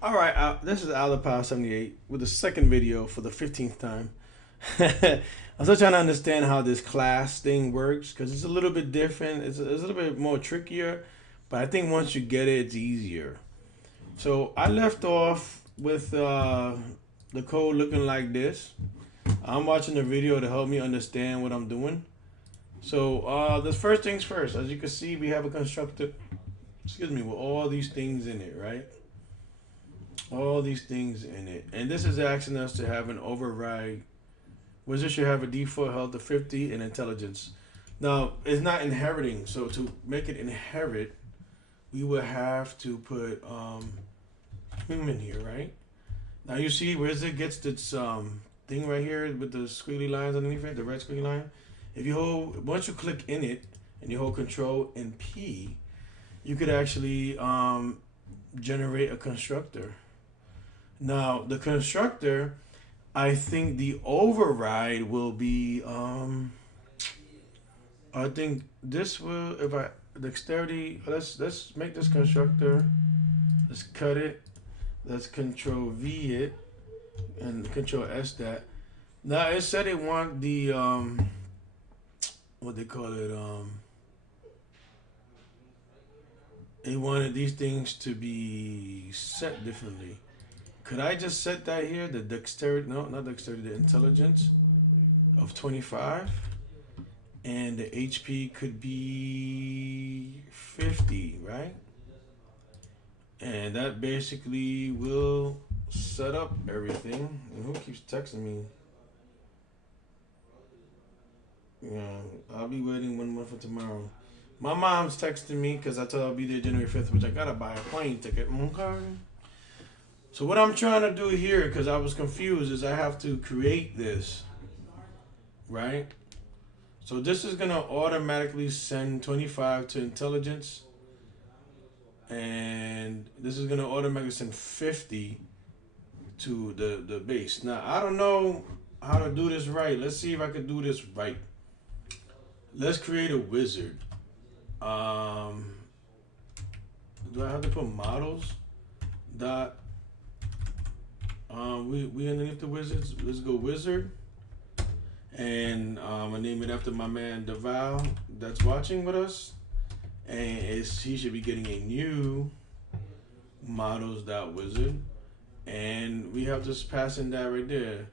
All right, this is Alapower 78 with the second video for the 15th time. I'm still trying to understand how this class thing works because it's a little bit different. It's a little bit more trickier, but I think once you get it, it's easier. So I left off with the code looking like this. I'm watching the video to help me understand what I'm doing. So the first things first. As you can see, we have a constructor. Excuse me, with all these things in it, right? All these things in it. And this is asking us to have an override. Wizard should have a default health of 50 and intelligence. Now, it's not inheriting. So to make it inherit, we would have to put human here, right? Now you see Wizard gets this thing right here with the squiggly lines underneath it, the red squiggly line. If you hold, once you click in it and you hold Control and P, you could actually generate a constructor. Now, the constructor, I think the override will be, I think this will, if I, dexterity, let's make this constructor, let's cut it, let's Control V it, and Control S that. Now, it said it want the, what they call it, it wanted these things to be set differently. Could I just set that here? The dexterity, no, not dexterity, the intelligence of 25. And the HP could be 50, right? And that basically will set up everything. And who keeps texting me? Yeah, I'll be waiting 1 month for tomorrow. My mom's texting me because I told her I'll be there January 5th, which I gotta buy a plane ticket. Okay. So what I'm trying to do here, because I was confused, is I have to create this, right? So this is gonna automatically send 25 to intelligence, and this is gonna automatically send 50 to the base. Now I don't know how to do this right. Let's see if I can do this right. Let's create a wizard. Do I have to put models? Dot. We underneath the wizards. Let's go wizard, and I name it after my man Deval that's watching with us, and he should be getting a new models dot wizard, and we have just passing that right there,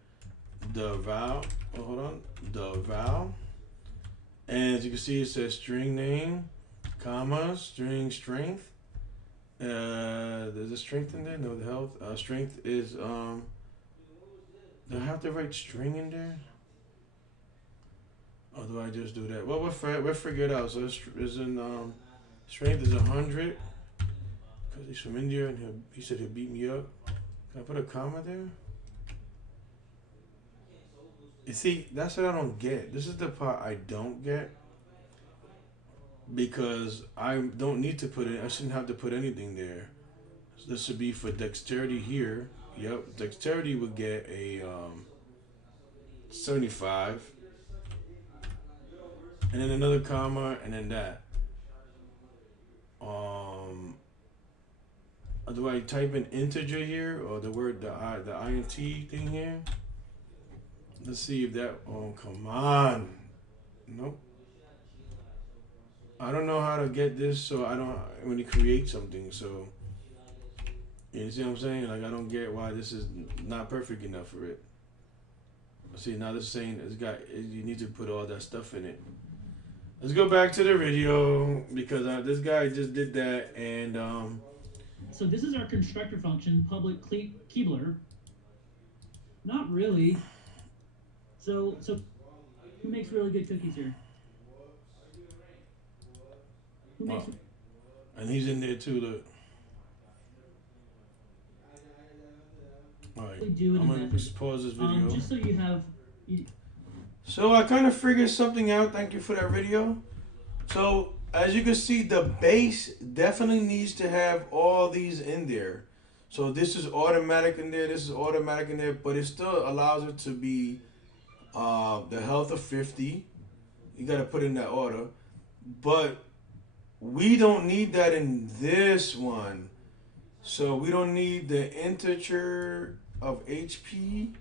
Deval. Oh, hold on, Deval, and as you can see, it says string name, comma, string strength. There's a strength in there. No, the health. Strength is do I have to write string in there? Or do I just do that? Well, we'll figure it out. So it's in strength is 100 because he's from India and he said he'll beat me up. Can I put a comma there? You see, that's what I don't get. This is the part I don't get. Because I don't need to put it, I shouldn't have to put anything there. So this should be for dexterity here. Yep, dexterity would get a 75, and then another comma, and then that. Do I type in integer here or the word the int thing here? Let's see if that. Oh, come on. Nope. I don't know how to get this, so I don't when you create something. So you see what I'm saying? Like I don't get why this is not perfect enough for it. See now this is saying you need to put all that stuff in it. Let's go back to the video because this guy just did that and So this is our constructor function, public Keebler. Not really. So who makes really good cookies here? Who makes? And he's in there too. Look. All right. I'm gonna just pause this video. Just so you have. So I kind of figured something out. Thank you for that video. So as you can see, the base definitely needs to have all these in there. So this is automatic in there. This is automatic in there, but it still allows it to be the health of 50. You got to put in that order, but we don't need that in this one. So we don't need the integer of HP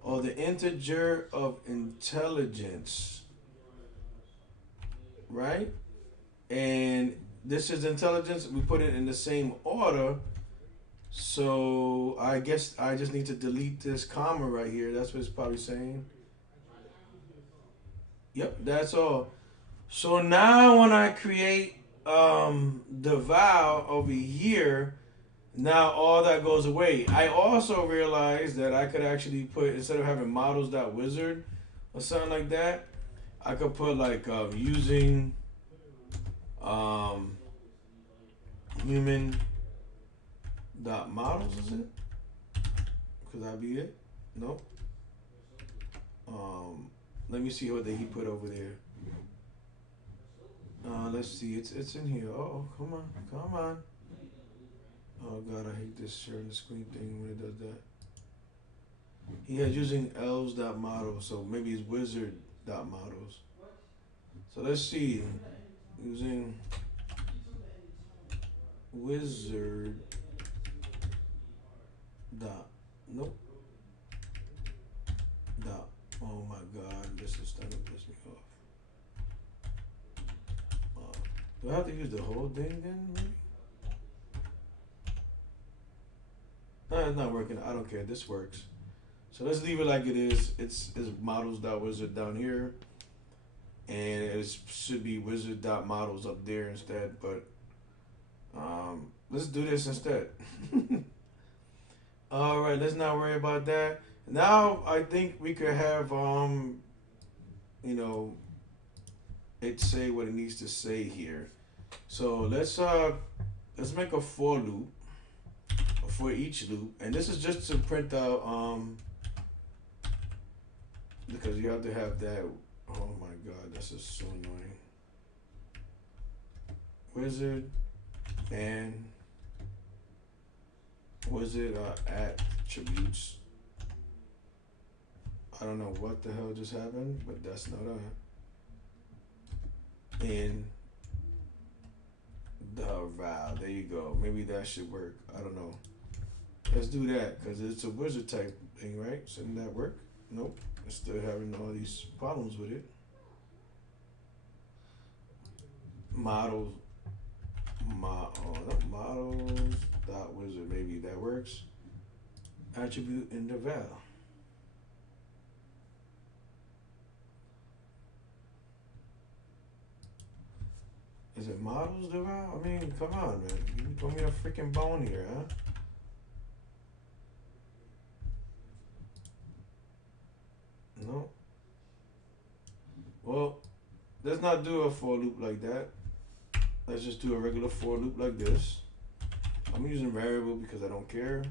or the integer of intelligence, right? And this is intelligence. We put it in the same order. So I guess I just need to delete this comma right here. That's what it's probably saying. Yep, that's all. So now when I create the val over here, now all that goes away. I also realized that I could actually put, instead of having models.wizard or something like that, I could put like using human dot models, is it? Could that be it? Nope. Let me see what he put over there. Let's see. It's in here. Oh, come on. Oh God, I hate this sharing the screen thing when it does that. He has using elves.models, so maybe it's wizard.models. So let's see. Using wizard dot nope dot. Oh my God, this is starting to piss me off. Do I have to use the whole thing then? Maybe? No, it's not working. I don't care. This works. So let's leave it like it is. It's models.wizard down here, and it should be wizard.models up there instead. But let's do this instead. All right, let's not worry about that. Now I think we could have it say what it needs to say here. So let's make a for loop for each loop, and this is just to print out because you have to have that. Oh my God, this is so annoying. Wizard and wizard attributes. I don't know what the hell just happened, but that's not in the val. There you go. Maybe that should work. I don't know. Let's do that because it's a wizard type thing, right? Shouldn't that work? Nope. It's still having all these problems with it. Models dot wizard. Maybe that works. Attribute in the val. Is it models the val? I mean, come on, man. You throw me a freaking bone here, huh? No. Well, let's not do a for loop like that. Let's just do a regular for loop like this. I'm using variable because I don't care.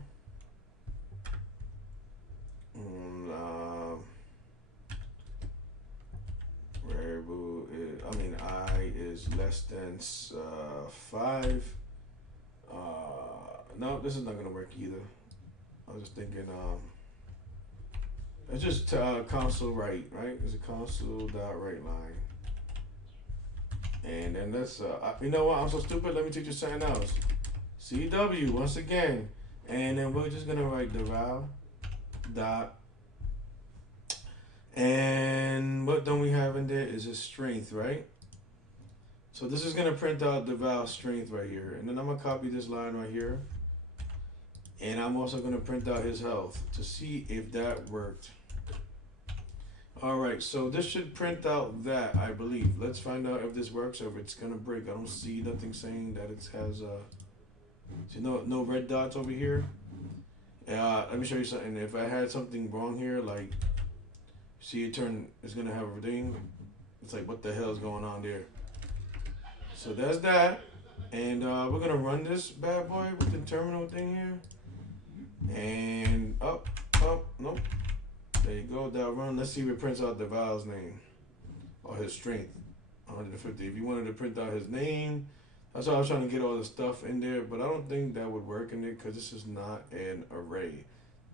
Variable is, I is less than 5. No, this is not gonna work either. I was just thinking, it's just console right? It's a console dot write line. And then let's, you know what? I'm so stupid. Let me teach you something else. CW once again, and then we're just gonna write the val dot. And what don't we have in there is a strength, right? So this is gonna print out the val strength right here, and then I'm gonna copy this line right here, and I'm also gonna print out his health to see if that worked. All right, so this should print out that, I believe. Let's find out if this works or if it's gonna break. I don't see nothing saying that it has see no red dots over here. Let me show you something. If I had something wrong here, like see it's gonna have a thing. It's like, what the hell is going on there? So that's that, and we're gonna run this bad boy with the terminal thing here, and up, nope. There you go, that run. Let's see if it prints out the val's name or his strength. 150. If you wanted to print out his name, that's why I was trying to get all the stuff in there, but I don't think that would work in there because this is not an array.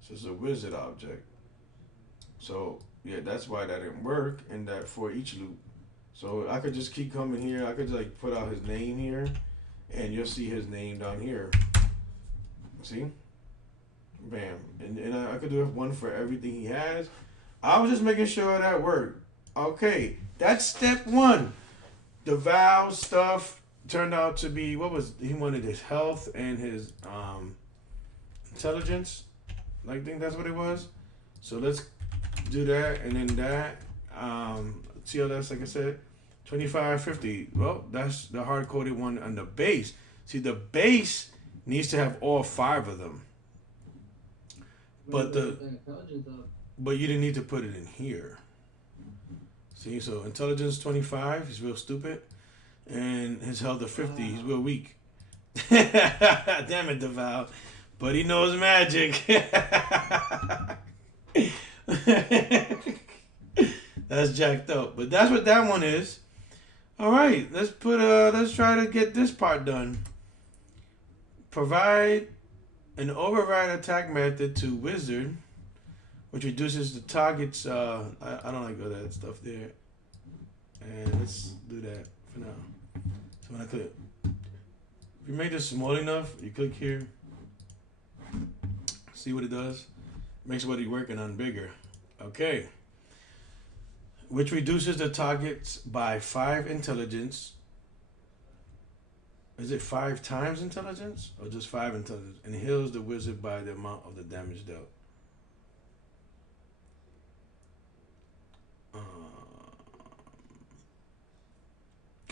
This is a wizard object. So yeah, that's why that didn't work in that for each loop. So I could just keep coming here. I could like put out his name here, and you'll see his name down here. See? Bam. And I could do one for everything he has. I was just making sure that worked. Okay, that's step one. The valve stuff turned out to be, what was, he wanted his health and his intelligence. I think that's what it was. So let's do that, and then that. TLS, like I said, 2550. Well, that's the hard coded one on the base. See, the base needs to have all 5 of them. But but you didn't need to put it in here. See, so intelligence 25, he's real stupid, and his health of 50, he's real weak. Damn it, DeVal. But he knows magic. That's jacked up. But that's what that one is. All right, let's try to get this part done. Provide an override attack method to wizard, which reduces the target's. I don't like all that stuff there. And let's do that for now. So when I click, if you make this small enough, you click here. See what it does? Makes what you're working on bigger. Okay. Which reduces the targets by 5 intelligence. Is it 5 times intelligence? Or just 5 intelligence? And heals the wizard by the amount of the damage dealt.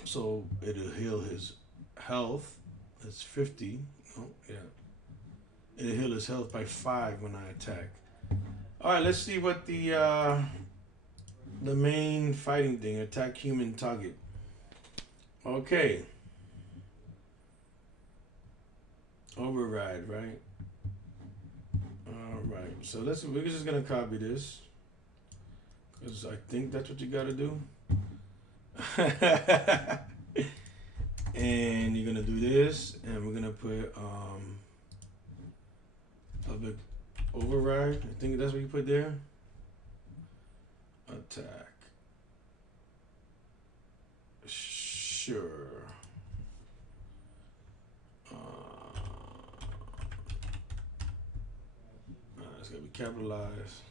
So it'll heal his health. That's 50. Oh, yeah. It'll heal his health by 5 when I attack. Alright, let's see what the main fighting thing, attack human target. Okay. Override, right? Alright, so we're just gonna copy this, because I think that's what you gotta do. And you're gonna do this, and we're gonna put public override. I think that's what you put there. Attack. Sure. It's gonna be capitalized.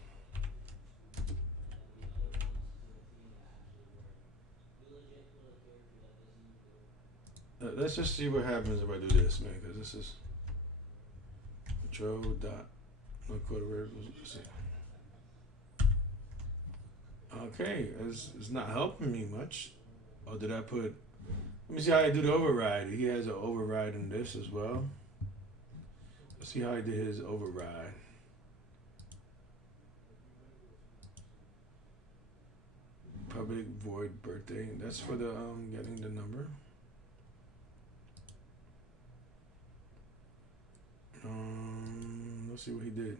Let's just see what happens if I do this, man, because this is control dot no code variables. Let's see. Okay, it's not helping me much. Or did I put? Let me see how I do the override. He has an override in this as well. Let's see how he did his override. Public void birthday. That's for the getting the number. Let's see what he did.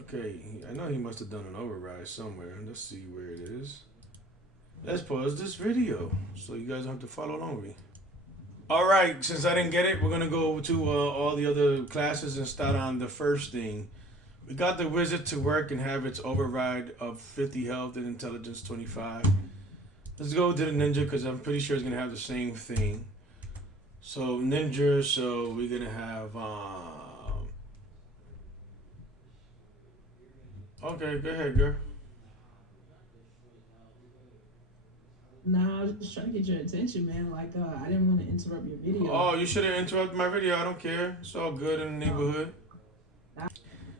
Okay, I know he must have done an override somewhere. Let's see where it is. Let's pause this video so you guys don't have to follow along with me. Alright, since I didn't get it, we're going to go to all the other classes and start on the first thing. We got the wizard to work and have its override of 50 health and intelligence 25. Let's go to the ninja because I'm pretty sure it's going to have the same thing. So ninja, so we're going to have... Okay, go ahead, girl. No, I was just trying to get your attention, man. Like, I didn't want to interrupt your video. Oh, you should have interrupted my video. I don't care. It's all good in the neighborhood.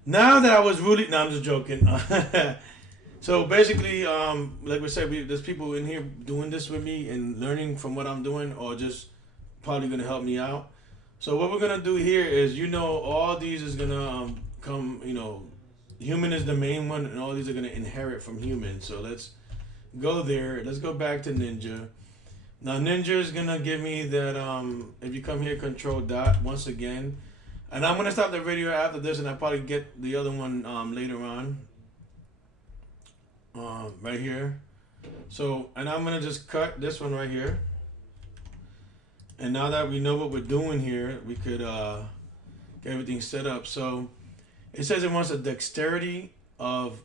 Now that I was really... No, I'm just joking. So basically, like we said, there's people in here doing this with me and learning from what I'm doing, or just probably going to help me out. So what we're going to do here is, all these is going to come, human is the main one, and all these are going to inherit from human. So let's go there. Let's go back to ninja. Now ninja is going to give me that, if you come here, control dot once again. And I'm going to stop the video after this, and I'll probably get the other one later on. Right here. So, and I'm going to just cut this one right here. And now that we know what we're doing here, we could get everything set up. So it says it wants a dexterity of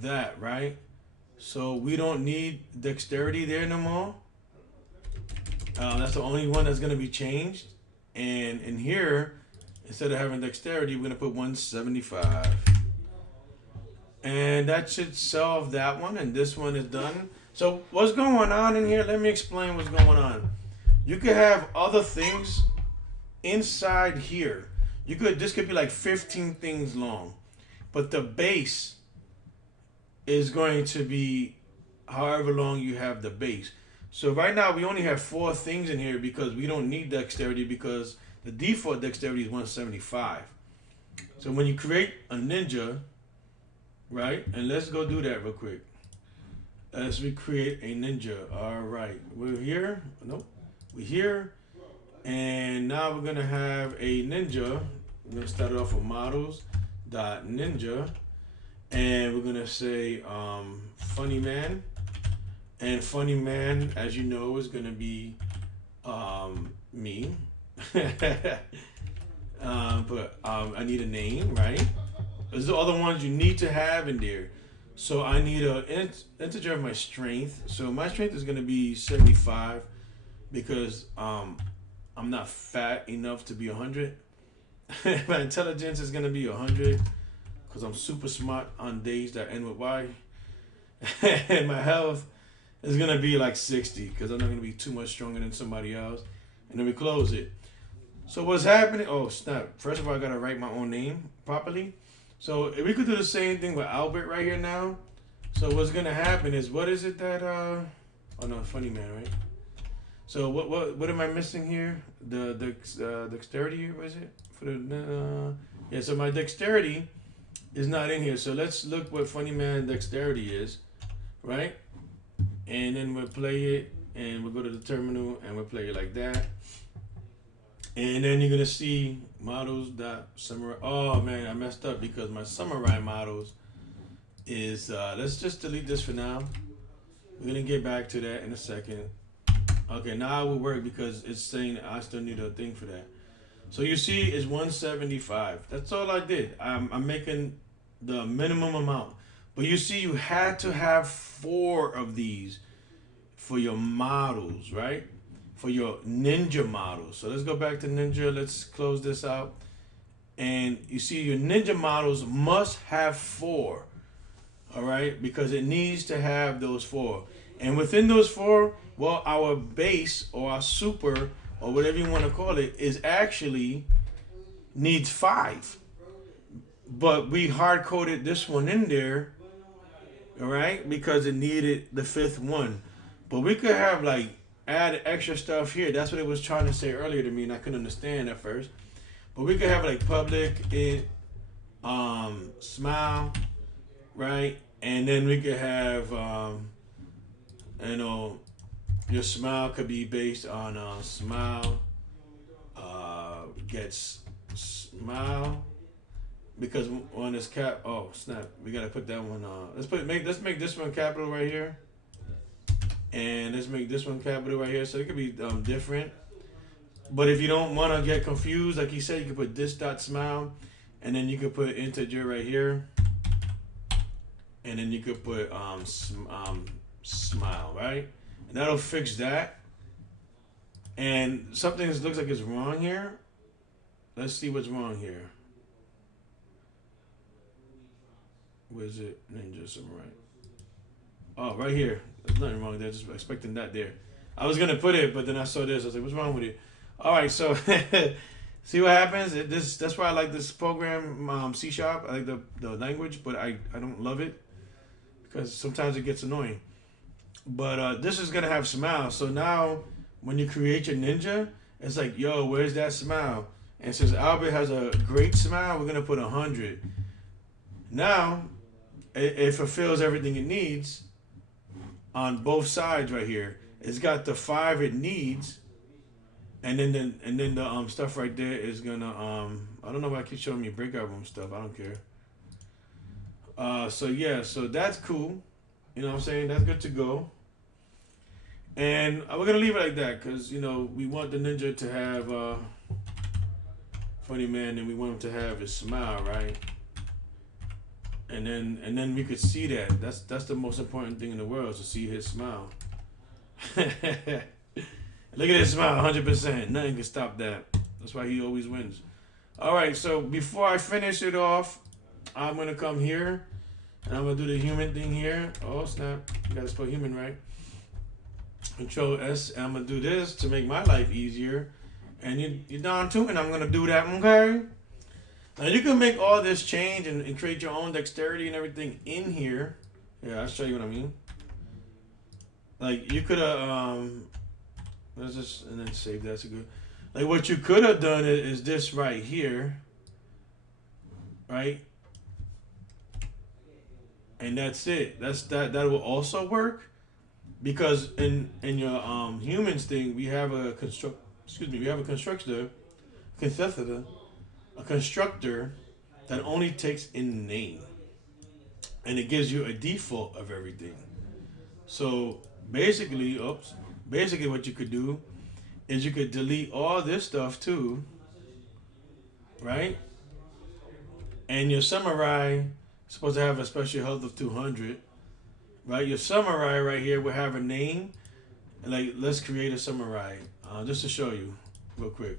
that, right? So we don't need dexterity there no more. That's the only one that's going to be changed. And in here, instead of having dexterity, we're gonna put 175. And that should solve that one, and this one is done. So what's going on in here? Let me explain what's going on. You could have other things inside here. This could be like 15 things long. But the base is going to be however long you have the base. So right now we only have 4 things in here because we don't need dexterity because the default dexterity is 175. So when you create a ninja, right? And let's go do that real quick. Let's recreate a ninja. All right, we're here. Nope, we're here. And now we're gonna have a ninja. We're gonna start it off with models.ninja. And we're gonna say funny man. And funny man, as you know, is gonna be me. But I need a name, right? Those are all the ones you need to have in there. So I need an integer of my strength. So my strength is gonna be 75 because I'm not fat enough to be 100. My intelligence is gonna be 100 because I'm super smart on days that end with Y. And my health is gonna be like 60 because I'm not gonna be too much stronger than somebody else. And then we close it. So what's happening? Oh snap! First of all, I gotta write my own name properly. So if we could do the same thing with Albert right here now. So what's gonna happen is, what is it that oh no, funny man, right? So what am I missing here? The dexterity, what is it? For the yeah, so my dexterity is not in here. So let's look what funny man dexterity is, right? And then we'll play it and we'll go to the terminal and we'll play it like that. And then you're gonna see models.samurai. Oh man, I messed up because my samurai models is let's just delete this for now. We're gonna get back to that in a second. Okay, now it will work because it's saying I still need a thing for that. So you see it's 175. That's all I did. I'm making the minimum amount. But you see you had to have 4 of these for your models, right? For your ninja models. So let's go back to ninja. Let's close this out. And you see your ninja models must have 4. All right? Because it needs to have those 4. And within those 4, well, our base or our super or whatever you want to call it is actually needs 5. But we hard coded this one in there, all right? Because it needed the 5th one. But we could have like add extra stuff here. That's what it was trying to say earlier to me, and I couldn't understand at first. But we could have like public smile, right? And then we could have you know, your smile could be based on smile gets smile, because on this cap, oh snap, we gotta put that one let's make this one capital right here. And let's make this one capital right here. So it could be different. But if you don't want to get confused, like he said, you can put this dot smile. And then you could put integer right here. And then you could put smile, right? And that'll fix that. And something that looks like it's wrong here. Let's see what's wrong here. Where's it? Ninja Samurai. Oh, right here. There's nothing wrong there. Just expecting that there. I was gonna put it, but then I saw this. I was like, "What's wrong with it?" All right, so see what happens. That's why I like this program, C#. I like the language, but I don't love it because sometimes it gets annoying. But this is gonna have smile. So now when you create your ninja, it's like, "Yo, where's that smile?" And since Albert has a great smile, we're gonna put 100. Now it fulfills everything it needs. On both sides right here, it's got the 5 it needs, and then the stuff right there is gonna I don't know why I keep showing me breakout room stuff. I don't care. So yeah, so that's cool. You know what I'm saying? That's good to go. And we're gonna leave it like that because, you know, we want the ninja to have funny man, and we want him to have his smile, right? And then we could see that. That's the most important thing in the world, to see his smile. Look at his smile, 100%. Nothing can stop that. That's why he always wins. All right, so before I finish it off, I'm gonna come here and I'm gonna do the human thing here. Oh snap! You gotta spell human right. Control S. And I'm gonna do this to make my life easier. And you're down to, and I'm gonna do that. Okay. Now you can make all this change and create your own dexterity and everything in here. Yeah, I'll show you what I mean. Like you could have let's just and then save that. That's a good. Like what you could have done is this right here, right? And that's it. That will also work because in your humans thing we have a constructor that only takes in name, and it gives you a default of everything. So basically, what you could do is you could delete all this stuff too, right? And your samurai is supposed to have a special health of 200, right? Your samurai right here will have a name. Like, let's create a samurai just to show you real quick.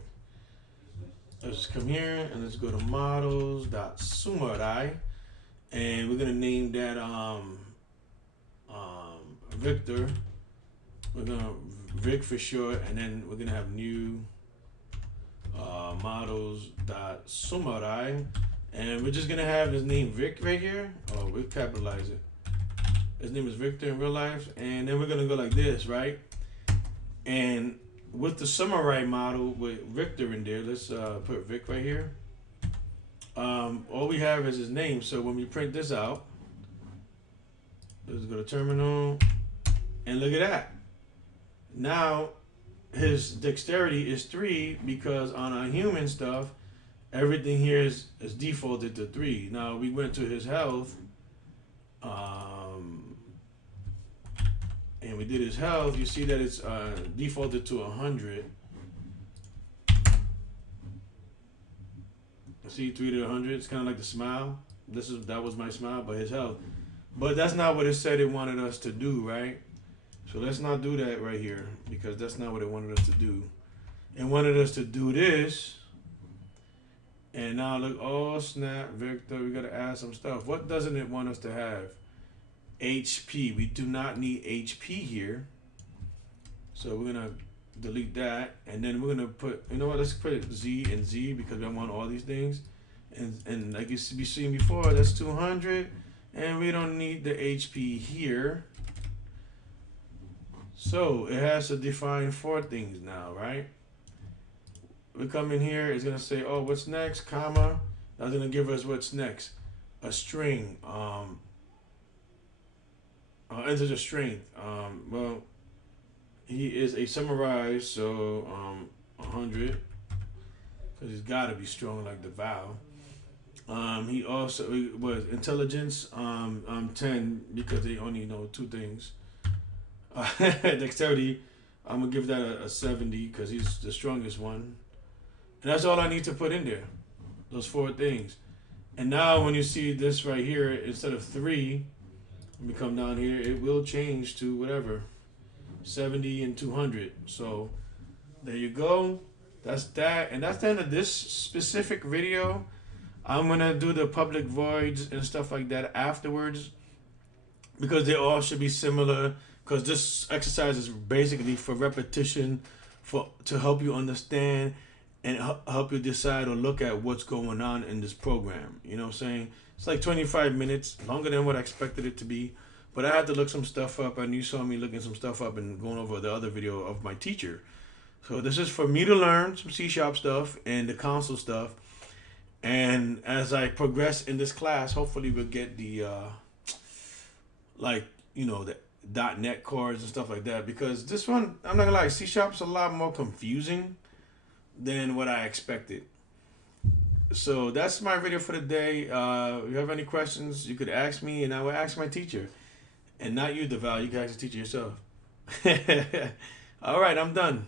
Let's come here and let's go to models.samurai, and we're gonna name that Victor. We're gonna Vic for sure, and then we're gonna have new models.samurai, and we're just gonna have his name Vic right here. Oh, we'll capitalize it. His name is Victor in real life, and then we're gonna go like this, right? And with the samurai model with Victor in there, let's put Vic right here. All we have is his name. So when we print this out, let's go to terminal, and look at that. Now his dexterity is 3 because on our human stuff, everything here is defaulted to 3. Now we went to his health, and we did his health. You see that it's defaulted to 100. See 3 to 100. It's kind of like the smile. That was my smile, but his health. But that's not what it said it wanted us to do, right? So let's not do that right here because that's not what it wanted us to do. It wanted us to do this. And now look, oh snap, Victor, we gotta add some stuff. What doesn't it want us to have? HP. We do not need HP here. So we're gonna delete that, and then we're gonna put, you know what, let's put Z and Z because I want all these things. And like you be seen before, that's 200, and we don't need the HP here. So it has to define 4 things now, right? We come in here, it's gonna say, oh, what's next, comma. That's gonna give us what's next. A string. Integer strength. Well, he is a samurai, so 100, because he's got to be strong like the Vow. He also was intelligence 10 because they only know 2 things. Dexterity, I'm gonna give that a 70 because he's the strongest one, and that's all I need to put in there. Those 4 things. And now when you see this right here, instead of 3, when we come down here, it will change to whatever, 70 and 200. So there you go. That's that, and that's the end of this specific video. I'm gonna do the public voids and stuff like that afterwards because they all should be similar. Because this exercise is basically for repetition, to help you understand and help you decide or look at what's going on in this program. You know what I'm saying? It's like 25 minutes, longer than what I expected it to be. But I had to look some stuff up, and you saw me looking some stuff up and going over the other video of my teacher. So this is for me to learn some C# stuff and the console stuff. And as I progress in this class, hopefully we'll get the, the .NET cores and stuff like that. Because this one, I'm not gonna lie, C# is a lot more confusing than what I expected. So that's my video for the day. If you have any questions, you could ask me, and I will ask my teacher. And not you, Deval. You can ask the teacher yourself. All right, I'm done.